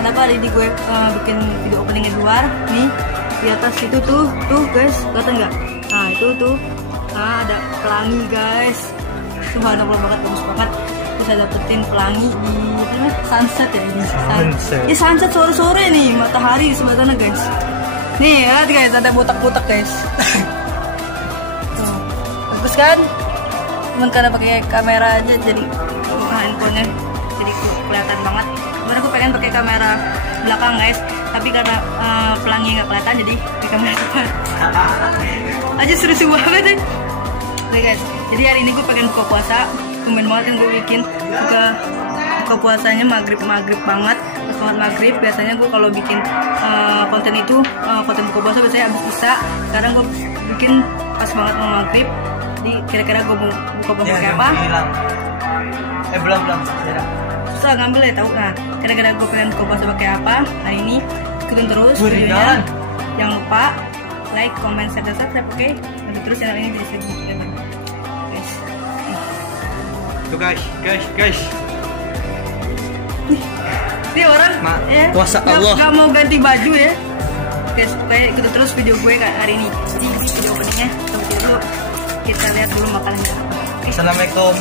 kenapa hari ini gue bikin video opening di luar. Nih di atas itu tuh guys, kelihatan nggak? Nah itu tuh, nah ada pelangi guys. Subhanallah banget, bagus banget. Bisa dapetin pelangi di sunset ya ini. Sunset. Sunset sore-sore nih, matahari di sebelah sana guys. Nih ya guys, ada botak-botak guys. Bagus kan? Cuman karena pakai kamera aja jadi handphonenya jadi kelihatan banget. Sebenarnya aku pengen pakai kamera belakang guys, tapi karena pelangi nggak kelihatan jadi pakai kamera depan. Aja seru-seru banget deh. Oke guys, jadi hari ini gue pengen buka puasa. Tumben banget yang gue bikin buka puasanya maghrib banget, pas maghrib. Biasanya gue kalau bikin konten itu konten buka puasa biasanya abis isya. Sekarang gue bikin pas banget mau maghrib. Jadi kira-kira gue mau buka puasa pakai apa? Belum. Susah ngambil ya, tahu kan? Kira-kira gue pengen buka puasa pakai apa? Nah ini ikutin terus videonya. Jangan lupa like, comment, share, dan subscribe, oke? Lanjut terus channel ini jadi sedikit guys. Tuh guys. Ini orang kuasa Allah gak mau ganti baju ya guys. Pokoknya ikutin terus video gue hari ini. Jadi video openingnya sampai dulu. Kita lihat dulu makanannya. Assalamualaikum.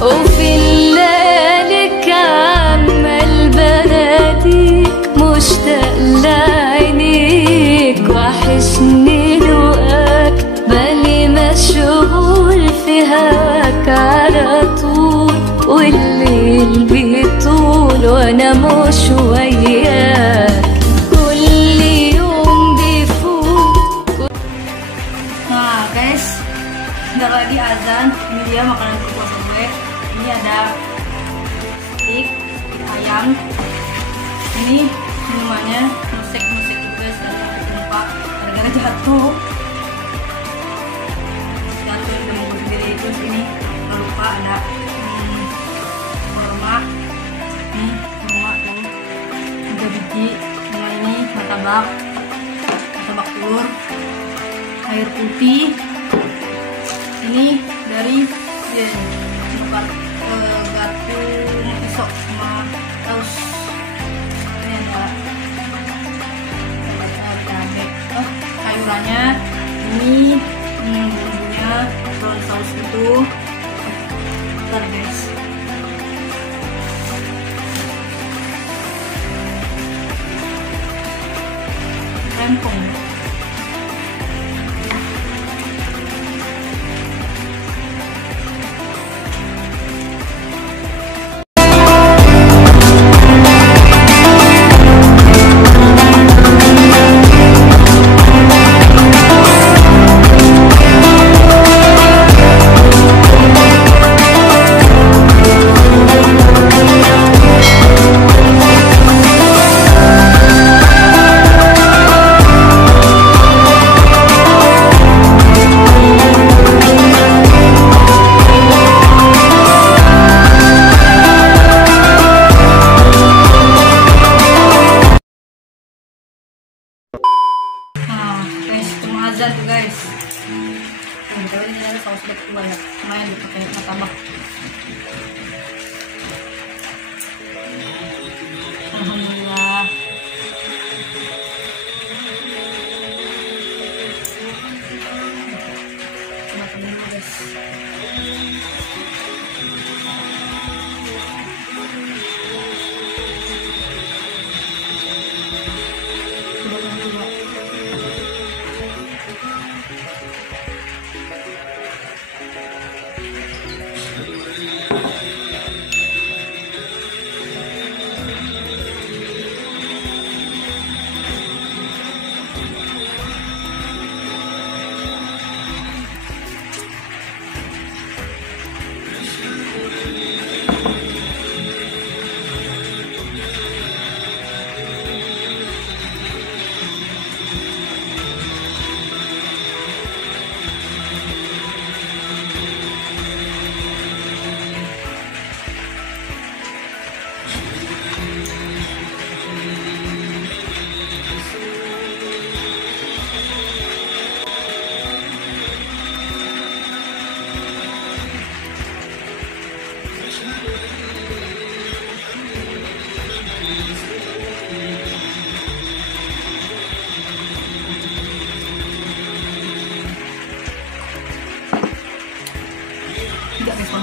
وفي الليل كمل بلدي مشتاق لعينيك وحشني لقاك بالي مشغول في هواك على طول والليل بيطول وانا مش وياك كل يوم بيفوت. Nah guys, sebentar lagi azan. Ini dia makanan berpuasa gue. Ini ada steak ayam. Ini minumannya musik juga sekarang lupa gara-gara jatuh udah mau sendiri. Terus ini nggak lupa ada kurma. Nih kurma tuh 3 biji. Nah ini martabak telur, air putih. Ini dari garpu pisau sama saus. Ini ada cabai, sayurannya. Ini bumbunya brown saus itu. Bentar guys. Rempong. Azan tuh guys. Ini ada saus banyak, lumayan dipakai martabak. Alhamdulillah. Makan dulu guys.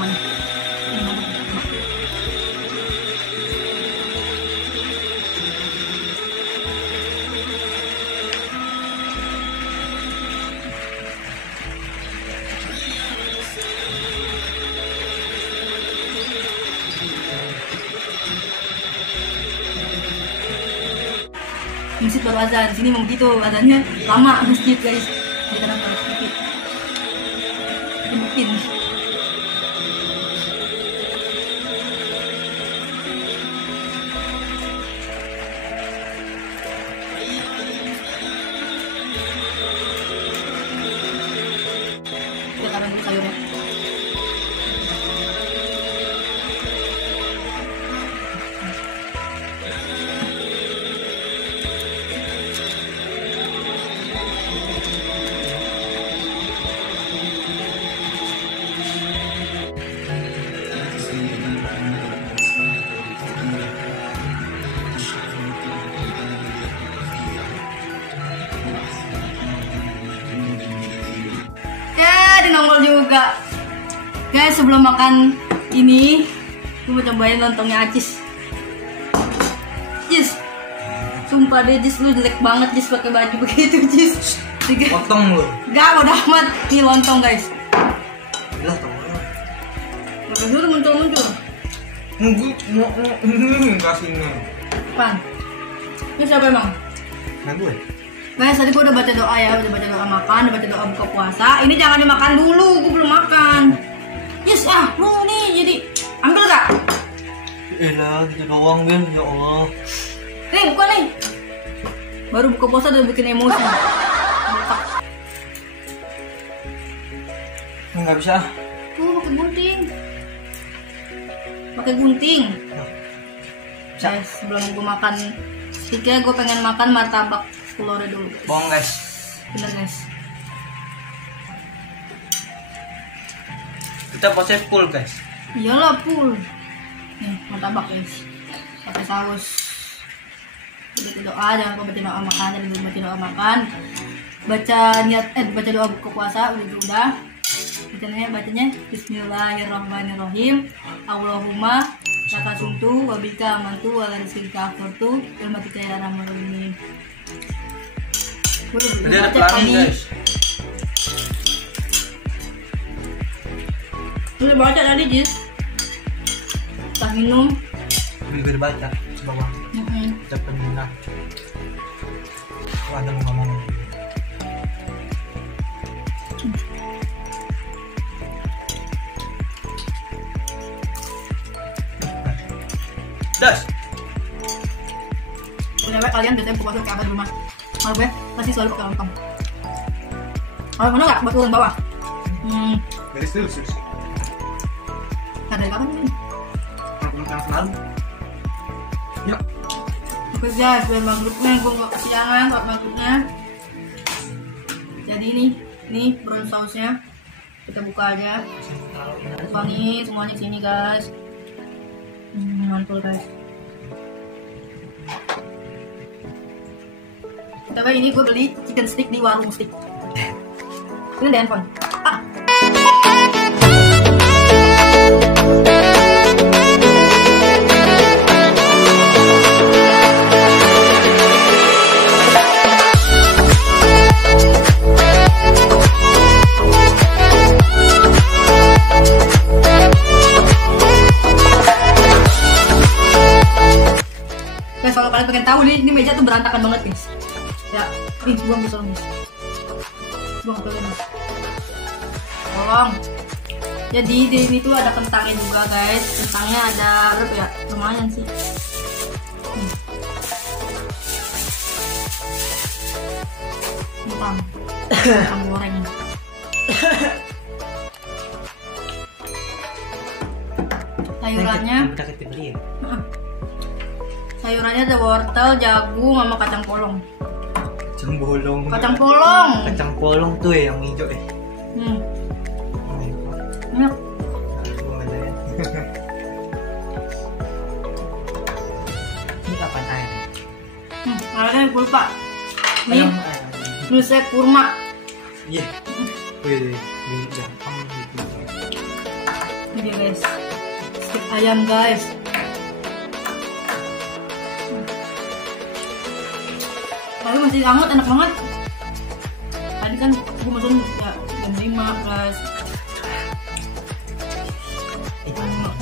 mana. Masjid baru azan, sini mau gitu azannya lama masjid guys. Ini kenapa? Mungkin. Kita taruh dulu sayurnya. Nongol juga guys. Sebelum makan ini gue mau cobain lontongnya Acis. Jis, sumpah deh Jis, lu jelek banget Jis pakai baju begitu Jis. Potong lu. Gak udah amat. Ini lontong guys. Lah tolong. Makan dulu muncul-muncul. Kasihnya. Pan. Ini siapa emang? Nah gue. Guys, tadi gue udah baca doa ya, udah baca doa makan, udah baca doa buka puasa. Ini jangan dimakan dulu, gue belum makan. Yes, lu nih jadi ambil gak? Elah, gitu doang Ben, ya Allah. Nih, buka nih. Baru buka puasa udah bikin emosi. Nggak bisa. Tuh, pakai gunting. Pakai gunting. Guys, sebelum gue makan steaknya, gue pengen makan martabak telurnya dulu. Bohong guys. Bener guys. Kita proses full guys. Iyalah full. Nih martabak guys. Pakai saus. Baca doa, jangan lupa baca doa makan, jangan lupa baca doa makan. Baca niat, baca doa buka puasa udah. Bacanya Bismillahirrahmanirrahim. Allahumma laka sumtu wabika amantu wa la rizqika akhtartu ilmatika ya rahmanir rahim. Tadi ada pelangi guys. Udah baca tadi Jis. Tak minum. Bibir baca sebawah. Ucapkan minah. Ada ngomong. Das. Kenapa kalian biasanya buka puasa kayak apa di rumah? Kalau gue pasti selalu pakai lontong. Kalau mana nggak buat turun bawah? Garis dulu sih. Nah, dari kapan ini? Yang selalu. Ya. Oke guys, biar maghribnya gue nggak kesiangan buat maghribnya. Jadi ini brown sausnya kita buka aja. Wangi semuanya sini guys. Mantul guys. Tapi ini gue beli chicken stick di warung stick. Ini di handphone. Guys, kalau kalian pengen tahu nih, ini meja tuh berantakan banget guys. Ya, ini buang bisa guys. Buang ke guys. Tolong. Jadi di ini tuh ada kentangnya juga guys. Kentangnya ada berapa ya? Lumayan sih. Kentang goreng. Sayurannya. Sayurannya ada wortel, jagung, sama kacang polong. Kacang bolong. Kacang polong. Kacang polong tuh ya yang hijau ya. Enak. Ini kapan air? Airnya gue lupa. Nih, nulisnya kurma. Iya. Wih, gampang gitu. Ini dia guys. Steak ayam guys. Tapi masih hangat, enak banget. Tadi kan gue mesen ya jam 5 guys.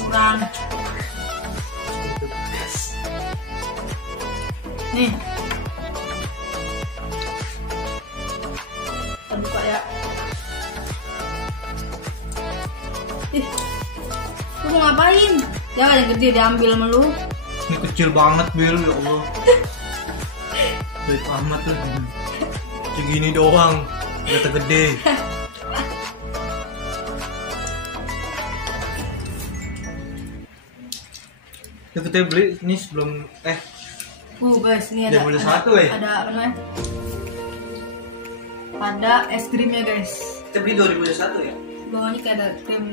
Kurang. Nih. Kita buka ya. Ih. Lu mau ngapain? Jangan yang gede diambil sama lu. Ini kecil banget Bil, ya Allah. Baik amat lah. Segini doang, udah tergede. Ya kita beli ini sebelum Guys, ini ada, jam 1 ya? ada apa namanya? Ada es krimnya guys. Kita beli 2021 ya? Bawahnya kayak ada krim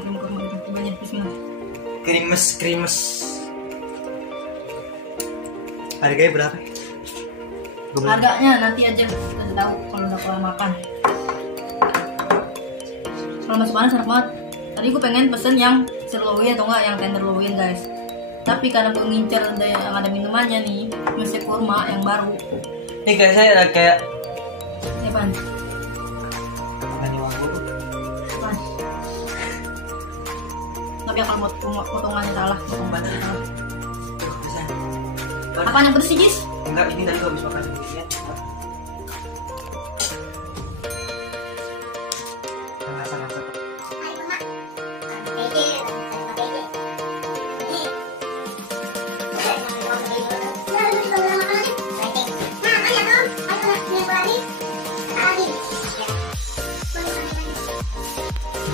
gitu. Banyak bismillah. Krimes. Harganya berapa? Harganya nanti aja kita tahu kalau udah kelar makan. Kalau masuk panas enak banget. Tadi gue pengen pesen yang sirloin atau enggak yang tenderloin guys. Tapi karena gue ngincer yang ada minumannya nih, mesti kurma yang baru. Ini kayak saya ada kayak Apaan? Nani Wangu. Apaan? Tapi kalau potongannya salah, potong badannya salah. Apaan yang pedes sih, Jis? Enggak, ini tadi gue habis makan ya.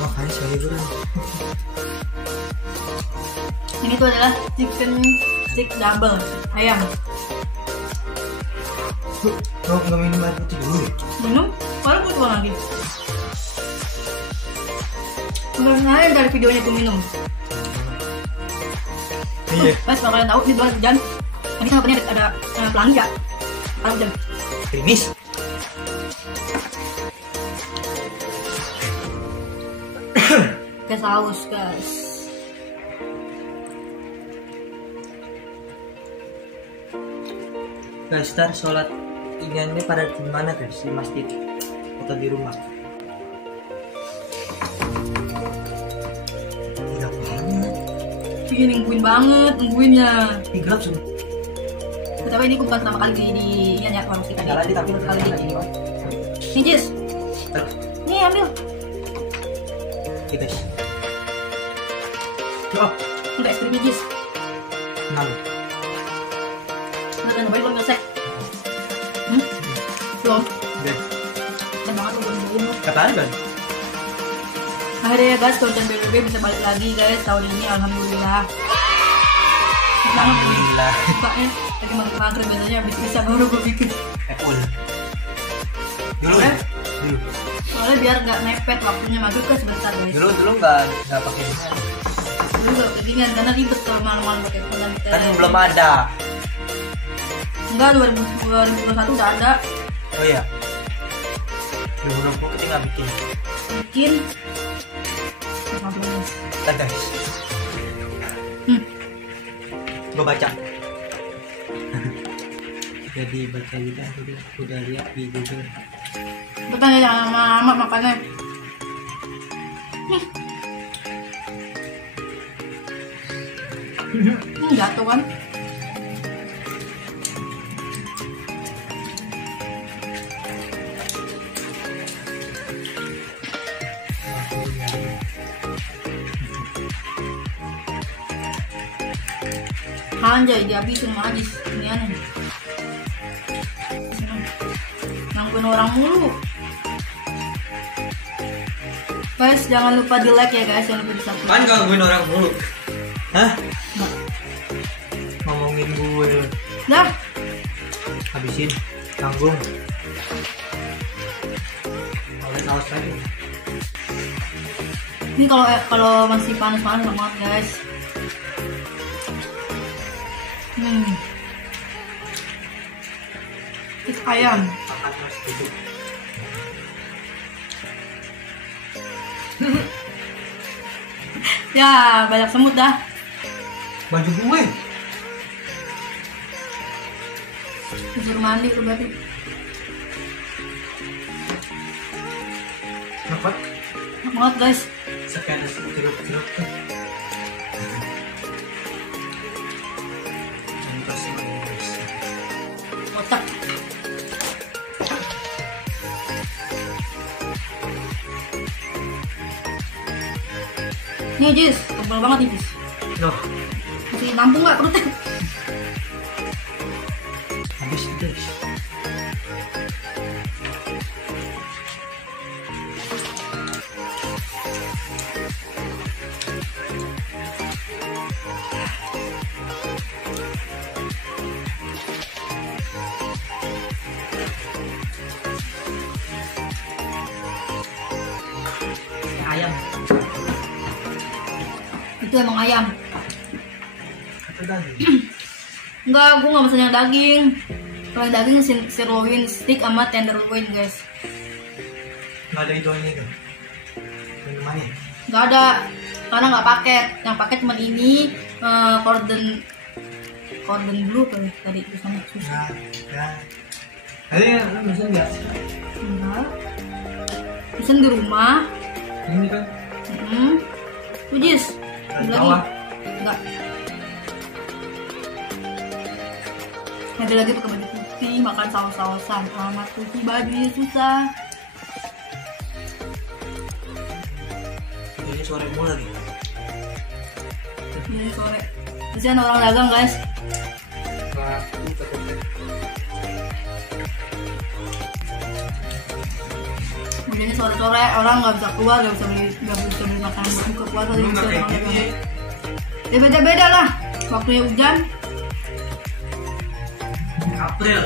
Makanya saya bilang Ini tuh adalah chicken stick double ayam. Lo nggak minum air putih dulu ya? Minum? Baru gue tuang lagi. Udah sengaja dari videonya tuh minum. Iya. Guys, kalau kalian tahu di luar hujan, tadi kan katanya ada pelangi ya. Kalau hujan. Krimis. Kayak saus guys. Guys, ntar sholat ini pada di mana guys? Di masjid atau di rumah? Gelap banget. Iya, nungguinnya. Ini gelap semua. Tapi ini bukan pertama kali di ya harus kita Nyala aja tapi kali ini Bang. Nih Jis, Terus, nih ambil. oke guys. Oh, Enggak es krimnya Jis. kenapa? Udah kan belum selesai. Belum. Udah. Dan banget udah nungguin lu. Katanya kan? Akhirnya ya guys, Konten BBB bisa balik lagi guys tahun ini, alhamdulillah. Alhamdulillah. Bukanya lagi maghrib biasanya habis bisa baru gue bikin. Full. Dulu Eh? ya? Dulu. Soalnya biar nggak mepet waktunya maghrib kan sebentar guys. Dulu nggak pakai ini. Dulu gak kekinian karena ribet kalau malam-malam pakai phone. Kan belum ada. Enggak, 2021 udah ada. Oh iya. 2020 kita nggak bikin. Bikin. Nah, belum. Ntar guys. Gue baca. Jadi baca juga udah lihat di Google. Bertanya jangan lama-lama makannya. Jatuh kan? Anjay, dihabisin sama Ajis. Ini aneh. Nangguin orang mulu. Guys, jangan lupa di like ya guys, jangan lupa di subscribe. Kan gangguin orang mulu. Hah? Nah, Ngomongin gue. dah. Habisin. Tanggung. Oleh saus lagi. Ini kalau masih panas-panas banget guys. Itu ayam. Makan mas duduk. Ya, banyak semut dah. Baju gue. Disuruh mandi tuh berarti. Kenapa? Enak banget guys. Sekian jeruk-jeruk tuh. Otak. Nih Jis, tebal banget nih Jis. Loh, Masih nampung nggak perutnya? habis guys. Ayam. Itu emang ayam. Atau daging? Enggak, gue nggak pesen yang daging. Kalau yang daging sirloin steak sama tenderloin guys. Nggak ada hidungnya kan? Minumannya? Nggak ada, karena nggak paket. Yang paket cuma ini cordon bleu tuh tadi tulisannya susah. Nah, tadi lu bisa nggak? Enggak. Pesen di rumah. Ini kan? Tuh Jis, Dari ada bawah. lagi? Enggak. Ada lagi pakai baju putih, makan saus-sausan. Amat putih bajunya susah. Ini sore mulu lagi. Ini sore. Kasihan orang dagang guys. Nah, ini tetep. Kemudian sore-sore orang nggak bisa keluar, nggak bisa beli makanan buat buka puasa. Lu Jadi nggak bisa kayak orang gini. dagang. Ya beda-beda lah. Waktunya hujan. April.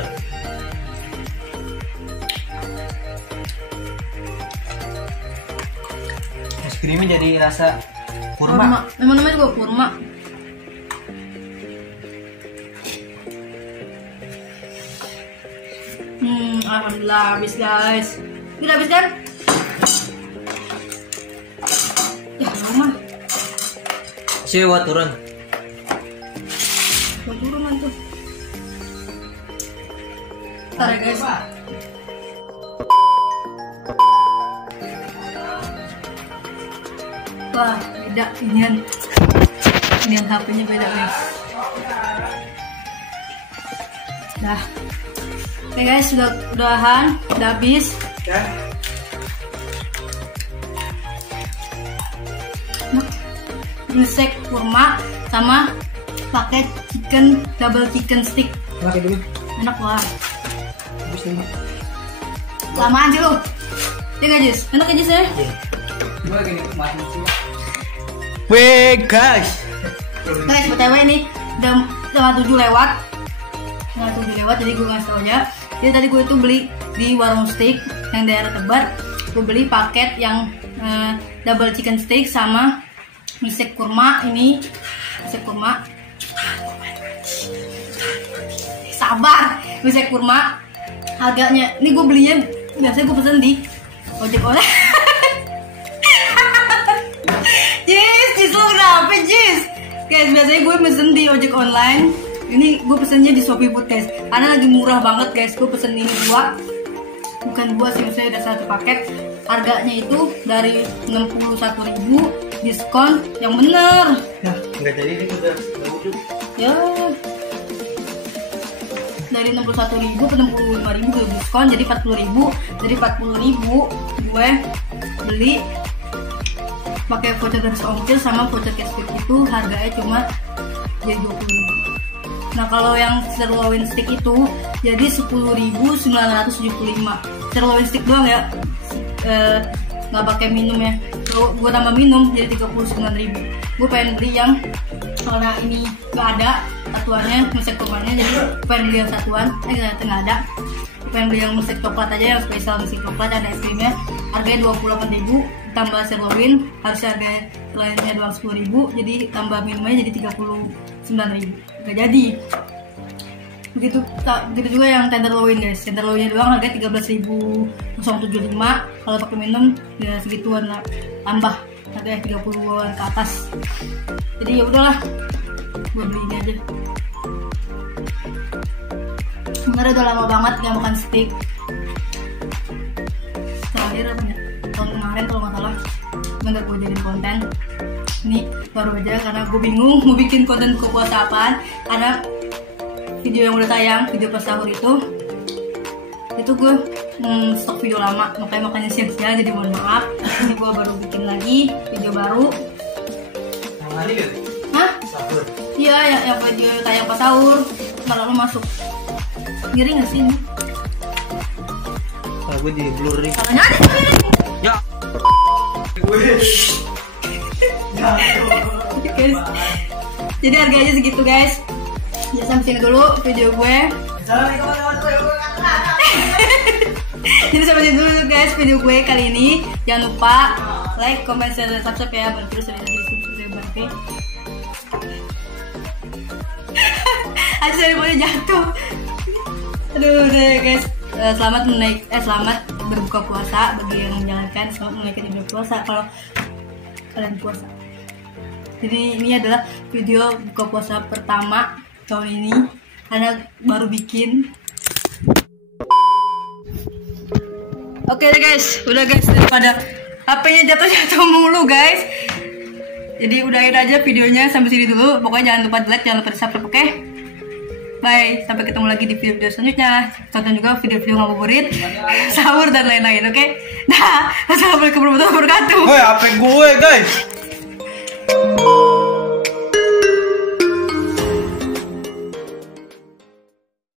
Es krimnya jadi rasa kurma. Memang namanya juga kurma. Alhamdulillah habis guys. Udah habis kan? Ya rumah. Sewa turun. Buat turunan tuh. Ntar ya guys. Wah beda inian HP-nya beda guys. Dah. Oke guys, udahan, udah habis. Ya. Insek kurma sama pakai double chicken stick. Pakai dulu. Enak wah. Habis ini. Lama aja lu. Ya nggak Jis? Enak ya Jis ya? Gua lagi nikmatin sih. Weh guys. Guys, BTW ini udah 7 lewat. Setengah 7 lewat, jadi gue ngasih tau aja. Jadi tadi gue itu beli di warung steak yang daerah Tebar. Gue beli paket yang double chicken steak sama misek kurma ini. Misek kurma. Sabar, misek kurma. Harganya, ini gue belinya biasanya gue pesen di ojek online. Jis lo kenapa Jis? Guys, biasanya gue pesen di ojek online. Ini gue pesennya di Shopee Food guys, karena lagi murah banget guys. Gue pesen ini bukan dua sih, maksudnya udah 1 paket. Harganya itu dari 61.000 diskon yang bener. Ya, nggak jadi ini udah ujung. Ya, dari 61.000 ke 65.000 gue diskon jadi 40.000. Jadi 40.000 gue beli pakai voucher gratis ongkir sama voucher cashback itu harganya cuma jadi 20.000. Nah kalau yang sirloin steak itu jadi 10.975. Sirloin steak doang ya, nggak pakai minum ya. Kalau gue tambah minum jadi 39.000. Gue pengen beli yang karena ini nggak ada satuannya, musik kurmanya, jadi pengen beli yang satuan. Ternyata nggak ada. Gue pengen beli yang musik coklat aja, yang spesial musik coklat, ada es krimnya. Harganya 28.000 tambah sirloin, harusnya harga lainnya doang 10.000, jadi tambah minumnya jadi 39.000. Gak jadi. Begitu juga yang tenderloin guys. Tenderloinnya doang harganya 13.075. Kalau pakai minum ya segituan lah, tambah harganya 30-an ke atas. Jadi ya udahlah, gue beli ini aja. Sebenarnya udah lama banget nggak makan steak. Terakhir apa ya? Tahun kemarin kalau nggak salah, nggak gue jadiin konten. Ini baru aja karena gue bingung mau bikin konten buka puasa apaan, karena video yang udah tayang, video pas sahur itu gue stok video lama, makanya siang-siang, jadi mohon maaf. Ini gue baru bikin lagi video baru. Yang hari ya? Hah? Sahur. Iya, yang video tayang pas sahur, malah lo masuk. Ngiri nggak sih ini? Kalau gue di blur nih. Caranya ada sih. Ya. Guys, jadi harganya segitu guys. Ya sampai sini dulu video gue. Jadi sampai sini dulu guys video gue kali ini. Jangan lupa like, comment, share, dan subscribe ya. Baru terus ada di subscribe oke. Aduh saya mau jatuh. Aduh udah guys. Selamat berbuka puasa bagi yang menjalankan. Selamat menaikkan ibadah puasa kalau kalian puasa. Jadi ini adalah video buka puasa pertama tahun ini karena baru bikin. Oke guys, udah guys, daripada HP-nya jatuh mulu guys. Jadi udahin aja videonya sampai sini dulu. Pokoknya jangan lupa di like, jangan lupa di subscribe, oke? Bye, sampai ketemu lagi di video selanjutnya. Tonton juga video-video ngabuburit, sahur dan lain-lain, oke? Dah, wassalamualaikum warahmatullahi wabarakatuh. Woi, HP gue guys.